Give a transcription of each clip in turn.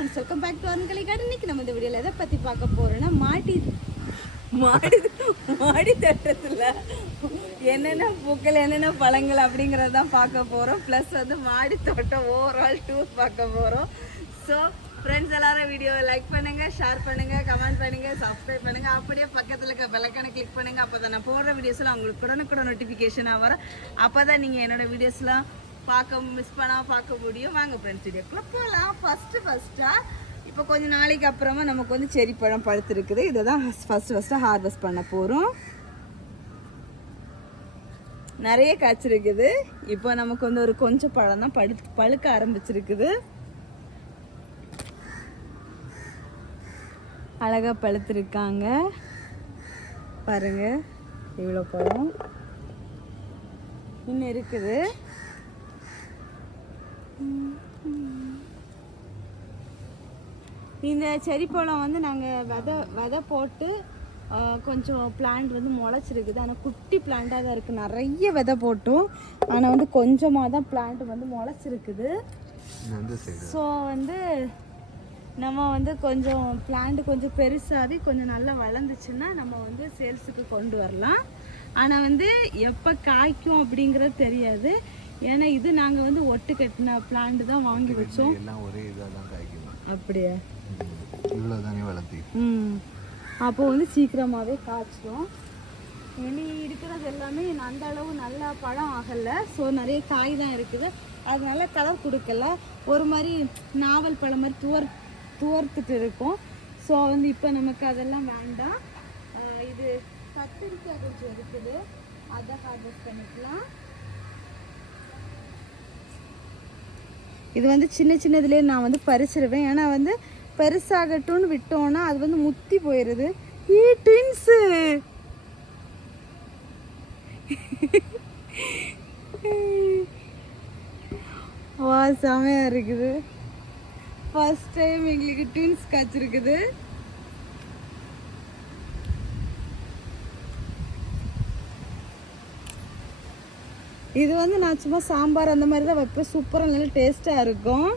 Friends, welcome back to Arunkalai garden. இன்னைக்கு நம்ம இந்த வீடியோவில் எதை பற்றி பார்க்க போகிறோன்னா மாடி தோட்டத்தில் என்னென்ன பூக்கள் என்னென்ன பழங்கள் அப்படிங்கிறது தான் பார்க்க போகிறோம். ப்ளஸ் வந்து மாடி தோட்டம் ஓவரால் டூர் பார்க்க போகிறோம். ஸோ ஃப்ரெண்ட்ஸ் எல்லாரும் வீடியோவை லைக் பண்ணுங்கள், ஷேர் பண்ணுங்கள், கமெண்ட் பண்ணுங்கள், சப்ஸ்கிரைப் பண்ணுங்கள். அப்படியே பக்கத்தில் இருக்க பெல்லைக்கானை கிளிக் பண்ணுங்கள். அப்போ தான் நான் போடுற வீடியோஸ்லாம் உங்களுக்கு உடனுக்குடன் நோட்டிஃபிகேஷனாக வரும். அப்போ தான் நீங்கள் என்னோடய வீடியோஸ்லாம் மிஸ் பண்ணாமல் பார்க்க முடியும். வாங்க ஃப்ரெண்ட்ஸ், வீடியோக்குள்ளே போகலாம். ஃபஸ்ட்டாக இப்போ கொஞ்சம் நாளைக்கு அப்புறமா நமக்கு வந்து செரி பழம் பழுத்துருக்குது. இதை தான் ஃபஸ்ட்டாக ஹார்வெஸ்ட் பண்ண போகிறோம். நிறைய காய்ச்சிருக்குது. இப்போ நமக்கு வந்து ஒரு கொஞ்சம் பழம் தான் பழுக்க ஆரம்பிச்சிருக்குது. அழகாக பழுத்துருக்காங்க பாருங்க. இவ்வளோ பழம் இன்னும் இருக்குது. இந்த செரி பழம் வந்து நாங்கள் விதை போட்டு கொஞ்சம் பிளான்ட் வந்து முளைச்சிருக்குது. ஆனால் குட்டி பிளான்ட்டாக தான் இருக்குது. நிறைய விதை போட்டோம், ஆனால் வந்து கொஞ்சமாக தான் பிளான்ட் வந்து முளைச்சிருக்குது. ஸோ வந்து நம்ம வந்து கொஞ்சம் பிளான்ட் கொஞ்சம் பெருசாகி கொஞ்சம் நல்லா வளர்ந்துச்சுன்னா நம்ம வந்து சேல்ஸுக்கு கொண்டு வரலாம். ஆனால் வந்து எப்போ காய்க்கும் அப்படிங்கிறது தெரியாது. ஏன்னா இது நாங்கள் வந்து ஒட்டு கட்டின பிளான்ட் தான் வாங்கி வச்சோம். அப்படியா? அப்போ வந்து சீக்கிரமாகவே காய்ச்சிடும். இனி இருக்கிறது எல்லாமே அந்த அளவு நல்லா பழம் ஆகலை. ஸோ நிறைய காய் தான் இருக்குது. அதனால கலர் கொடுக்கல. ஒரு மாதிரி நாவல் பழம் மாதிரி துவர்த்துட்டு இருக்கும். ஸோ வந்து இப்போ நமக்கு அதெல்லாம் வேண்டாம். இது கத்திரிக்காய் கொஞ்சம் இருக்குது, அதை ஹார்வெஸ்ட் பண்ணிக்கலாம். இது வந்து சின்னதுலேயே நான் வந்து பறிச்சிருவேன். ஏன்னா வந்து பெருசாகட்டும்னு விட்டோன்னா அது வந்து முத்தி போயிடுது. ட்வின்ஸு வா, செமையாக இருக்குது. ஃபர்ஸ்ட் டைம் எங்களுக்கு ட்வின்ஸ் காய்ச்சிருக்குது. இது வந்து நான் சும்மா சாம்பார் அந்த மாதிரி தான் வைப்பேன். சூப்பராக நல்லா டேஸ்ட்டாக இருக்கும்.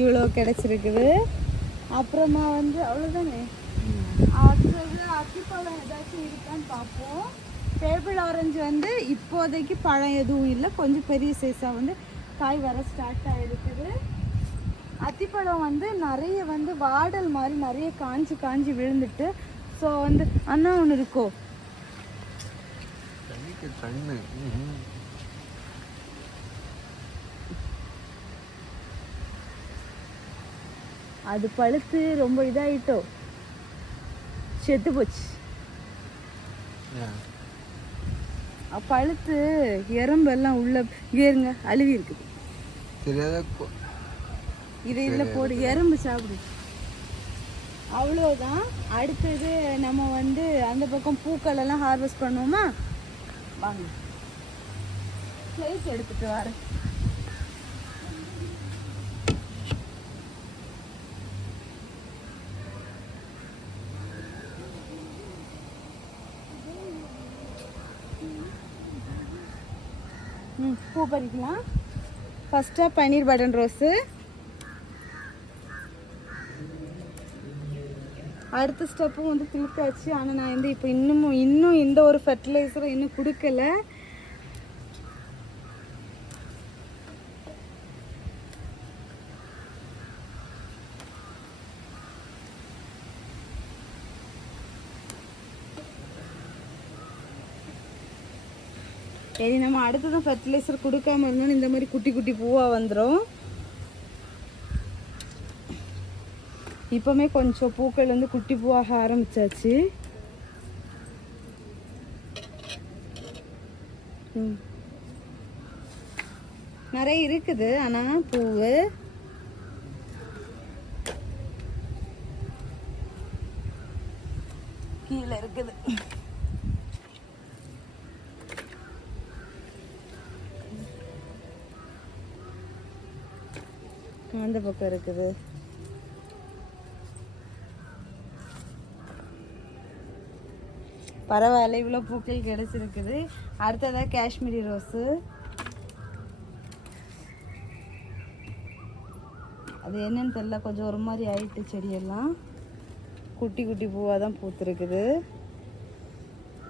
இவ்வளோ கிடச்சிருக்குது. அப்புறமா வந்து அவ்வளோதானே. அடுத்தது அத்திப்பழம் ஏதாச்சும் இருக்கான்னு பார்ப்போம். டேபிள் ஆரஞ்சு வந்து இப்போதைக்கு பழம் எதுவும் இல்லை. கொஞ்சம் பெரிய சைஸாக வந்து காய் வர ஸ்டார்ட் ஆகிருக்குது. அத்திப்பழம் வந்து நிறைய வந்து வாடல் மாதிரி நிறைய காஞ்சி விழுந்துட்டு. ஸோ வந்து அண்ணா ஒன்று இருக்கோ, அது பழுத்து ரொம்ப இதாயிட்டோ, செத்து போச்சு. பழுத்து எறும்பெல்லாம் உள்ள ஏறுங்க அழுவி இருக்குது. இது இதில் போடு, எறும்பு சாப்பிடு. அவ்வளோதான். அடுத்தது நம்ம வந்து அந்த பக்கம் பூக்கள் எல்லாம் ஹார்வெஸ்ட் பண்ணுவோமா? வாங்க, பிளேஸ் எடுத்துட்டு வரேன். பூ பறிக்கலாம். ஃபஸ்ட்டாக பன்னீர் பட்டன் ரோஸு. அடுத்த ஸ்டெப்பும் வந்து கிளிக்காச்சு. ஆனால் நான் வந்து இப்போ இன்னும் எந்த ஒரு ஃபர்டிலைசரும் இன்னும் கொடுக்கல. சரி, நம்ம அடுத்ததும் ஃபர்டிலைசர் கொடுக்காம இருந்தோம்னு இந்த மாதிரி குட்டி குட்டி பூவாக வந்துடும். இப்போமே கொஞ்சம் பூக்கள் வந்து குட்டி பூவாக ஆரம்பிச்சாச்சு. நிறைய இருக்குது. ஆனால் பூவு கீழே இருக்குது. அந்த பக்கம் இருக்குது. பரவாயில்ல, இவ்வளோ பூக்கள் கிடச்சிருக்குது. அடுத்ததாக காஷ்மீரி ரோஸு. அது என்னன்னு தெரியல, கொஞ்சம் ஒரு மாதிரி ஆயிட்டு. செடியெல்லாம் குட்டி குட்டி பூவாக தான் பூத்துருக்குது.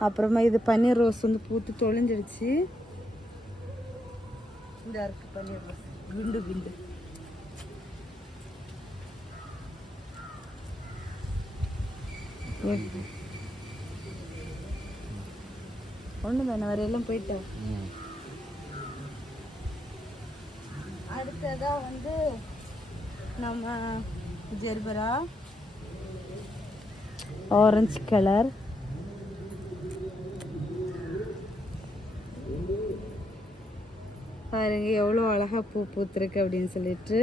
அப்புறமா இது பன்னீர் ரோஸ் வந்து பூத்து தொலைஞ்சிடுச்சு. இந்த இருக்கு பன்னீர் ரோஸ், குண்டு குண்டு. ஒன்று தானே வரையெல்லாம் போயிட்டேன். அடுத்ததாக வந்து நம்ம ஜெர்பரா ஆரஞ்சு கலர். பாருங்க எவ்வளோ அழகாக பூ பூத்துருக்கு அப்படின்னு சொல்லிட்டு.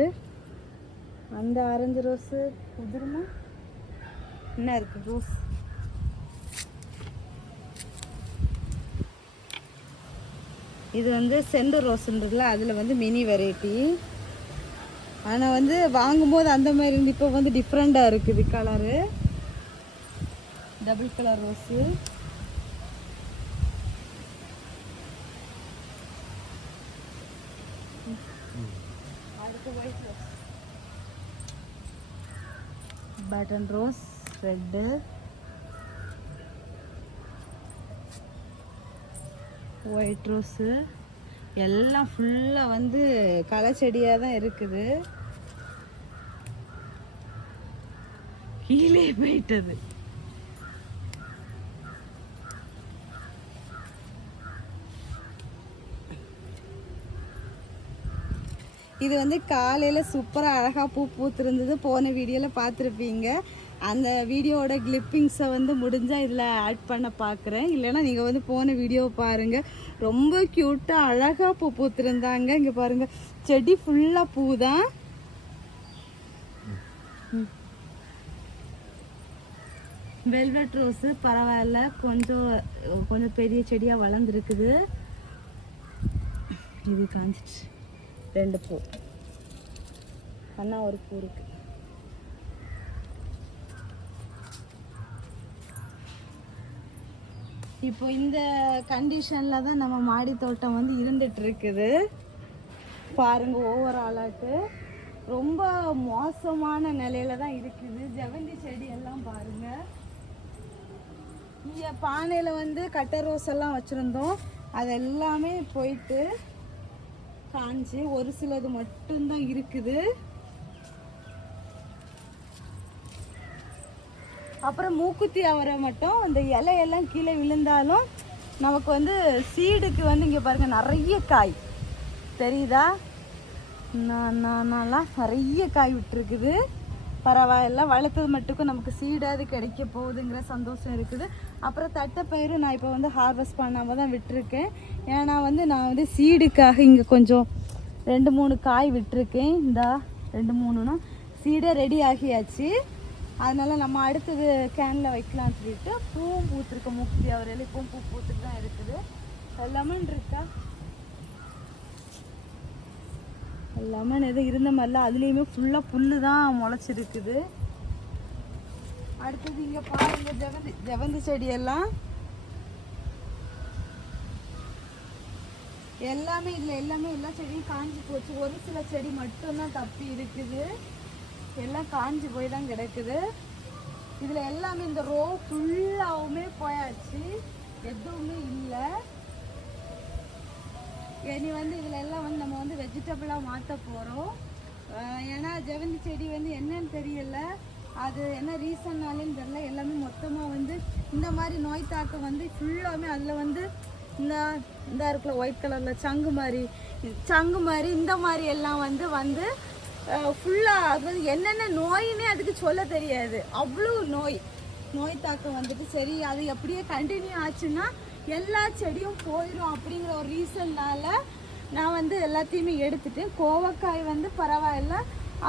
அந்த ஆரஞ்சு ரோஸு உதிருமா என்ன இருக்கு ரோஸ். இது வந்து செண்டு ரோஸ்ன்றதுல அதில் வந்து மினி வெரைட்டி. ஆனால் வந்து வாங்கும்போது அந்த மாதிரி இருந்து இப்போ வந்து டிஃப்ரெண்ட்டாக இருக்குது கலரு. Double colour rose. அடுத்து white rose, button rose, red, white rose. எல்லாம் ஃபுல்லாக வந்து களை செடியாக தான் இருக்குது. கீழே போயிட்டது. இது வந்து காலையில் சூப்பராக அழகாக பூ பூத்துருந்தது. போன வீடியோவில் பார்த்துருப்பீங்க. அந்த வீடியோவோட கிளிப்பிங்ஸை வந்து முடிஞ்சால் இதில் ஆட் பண்ண பார்க்குறேன். இல்லைன்னா நீங்கள் வந்து போன வீடியோவை பாருங்கள். ரொம்ப க்யூட்டாக அழகாக பூ பூத்துருந்தாங்க. இங்கே பாருங்கள், செடி ஃபுல்லாக பூ தான். வெல்வெட் ரோஸு பரவாயில்ல, கொஞ்சம் பெரிய செடியாக வளர்ந்துருக்குது. இது காஞ்சிச்சு. 2 பூ அண்ணா, ஒரு பூ இருக்கு. இப்போ இந்த கண்டிஷனில் தான் நம்ம மாடி தோட்டம் வந்து இருந்துட்டு இருக்குது. பாருங்க, ஓவராலாட்டு ரொம்ப மோசமான நிலையில தான் இருக்குது. ஜெவந்தி செடி எல்லாம் பாருங்க. இங்கே பானையில் வந்து கட்டை ரோஸ் எல்லாம் வச்சுருந்தோம். அது எல்லாமே போயிட்டு காஞ்சி ஒரு சிலது மட்டும்தான் இருக்குது. அப்புறம் மூக்குத்தி அவரை மட்டும் அந்த இலையெல்லாம் கீழே விழுந்தாலும் நமக்கு வந்து சீடுக்கு வந்து இங்கே பாருங்கள் நிறைய காய் தெரியுதா. நான்லாம் நிறைய காய் விட்டுருக்குது. பரவாயில்ல, வளர்த்தது மட்டுக்கும் நமக்கு சீடாவது கிடைக்க போகுதுங்கிற சந்தோஷம் இருக்குது. அப்புறம் தட்டைப்பயிறு நான் இப்போ வந்து ஹார்வெஸ்ட் பண்ணாமல் தான் விட்டுருக்கேன். ஏன்னா வந்து நான் வந்து சீடுக்காக இங்கே கொஞ்சம் 2-3 காய் விட்டுருக்கேன். இந்த 2-3னா சீடே ரெடி ஆகியாச்சு. அதனால் நம்ம அடுத்தது கேனில் வைக்கலான்னு சொல்லிட்டு பூவும் பூத்துருக்க மூக்குத்தி அவரையில் இப்பவும் பூ பூத்துட்டு தான் இருக்குது. லெமன் இருக்கா, லெமன் எதுவும் இருந்த மாதிரிலாம் அதுலேயுமே ஃபுல்லாக புல்லு தான் முளைச்சிருக்குது. அடுத்தது இங்கே பாருங்க, ஜெவந்தி செடியெல்லாம் எல்லாமே இதில் எல்லா செடியும் காஞ்சி போச்சு. ஒரு சில செடி மட்டும்தான் தப்பி இருக்குது. எல்லாம் காஞ்சி போய் தான் கிடக்குது. இதில் எல்லாமே இந்த ரோ ஃபுல்லாகவுமே போயாச்சு, எதுவுமே இல்லை. இனி வந்து இதில் எல்லாம் வந்து நம்ம வந்து வெஜிடபிளாக மாற்ற போகிறோம். ஏன்னா ஜெவந்தி செடி வந்து என்னன்னு தெரியல, அது என்ன ரீசன்னாலேன்னு தெரியல, எல்லாமே மொத்தமாக வந்து இந்த மாதிரி நோய் தாக்கம் வந்து ஃபுல்லாமே அதில் வந்து இந்த இருக்குல்ல ஒயிட் கலரில் சங்கு மாதிரி இந்த மாதிரி எல்லாம் வந்து ஃபுல்லாக அது வந்து என்னென்ன நோயினே அதுக்கு சொல்ல தெரியாது. அவ்வளோ நோய் தாக்கம் வந்துட்டு சரி அது எப்படியே கண்டினியூ ஆச்சுன்னா எல்லா செடியும் போயிடும் அப்படிங்கிற ஒரு ரீசன்னால நான் வந்து எல்லாத்தையுமே எடுத்துட்டேன். கோவக்காய் வந்து பரவாயில்ல,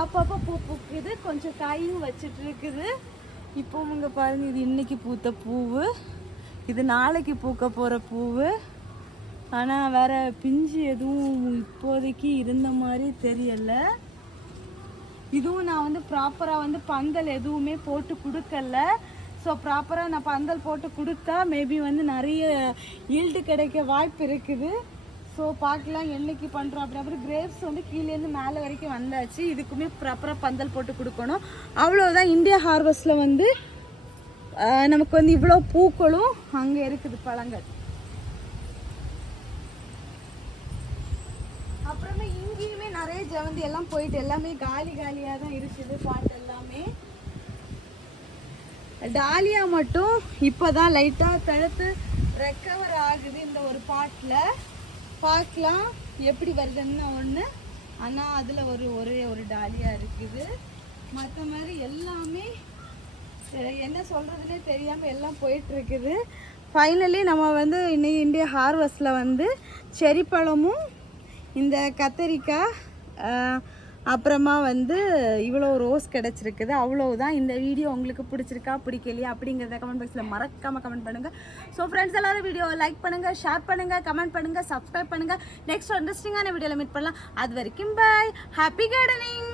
அப்பப்போ பூ பூக்குது, கொஞ்சம் காயும் வச்சுட்டு இருக்குது. இப்போ இங்கே பாருங்கள், இது இன்னைக்கு பூத்த பூவு, இது நாளைக்கு பூக்க போகிற பூவு. ஆனால் வேற பிஞ்சு எதுவும் இப்போதைக்கு இருந்த மாதிரி தெரியலை. இதுவும் நான் வந்து ப்ராப்பராக வந்து பந்தல் எதுவுமே போட்டு கொடுக்கல. ஸோ ப்ராப்பராக நான் பந்தல் போட்டு கொடுத்தா மேபி வந்து நிறைய ஈல்டு கிடைக்க வாய்ப்பு இருக்குது. ஸோ பார்க்கலாம் என்னைக்கு பண்ணுறோம். அப்புறம் கிரேப்ஸ் வந்து கீழேருந்து மேலே வரைக்கும் வந்தாச்சு. இதுக்குமே ப்ராப்பராக பந்தல் போட்டு கொடுக்கணும். அவ்வளோதான். இந்தியா ஹார்வெஸ்ட்டில் வந்து நமக்கு வந்து இவ்வளோ பூக்களும் அங்கே இருக்குது பழங்கள். அப்புறமே இங்கேயுமே நிறைய ஜவந்தி எல்லாம் போயிட்டு எல்லாமே காலியாக தான் இருக்குது பாட்டு எல்லாமே. டாலியா மட்டும் இப்போதான் லைட்டாக தடுத்து ரெக்கவர் ஆகுது இந்த ஒரு பாட்டில். பார்க்கலாம் எப்படி வருதுன்னு ஒன்று. ஆனால் அதில் ஒரே ஒரு டாலியா இருக்குது. மற்ற மாதிரி எல்லாமே என்ன சொல்கிறதுனே தெரியாமல் எல்லாம் போயிட்டுருக்குது. ஃபைனலி நம்ம வந்து இன்னைக்கு இந்தியா ஹார்வெஸ்ட்டில் வந்து செரி பழமும் இந்த கத்தரிக்காய் அப்புறமா வந்து இவ்வளோ ரோஸ் கிடச்சிருக்குது. அவ்வளோதான். இந்த வீடியோ உங்களுக்கு பிடிச்சிருக்கா பிடிக்கலையா அப்படிங்கிறத கமெண்ட் பாக்ஸில் மறக்காமல் கமெண்ட் பண்ணுங்கள். ஸோ ஃப்ரெண்ட்ஸ் எல்லோரும் வீடியோ லைக் பண்ணுங்கள், ஷேர் பண்ணுங்கள், கமெண்ட் பண்ணுங்கள், சப்ஸ்கிரைப் பண்ணுங்கள். நெக்ஸ்ட் இன்ட்ரெஸ்டிங்கான வீடியோவில் மீட் பண்ணலாம். அது வரைக்கும் பாய். Happy gardening.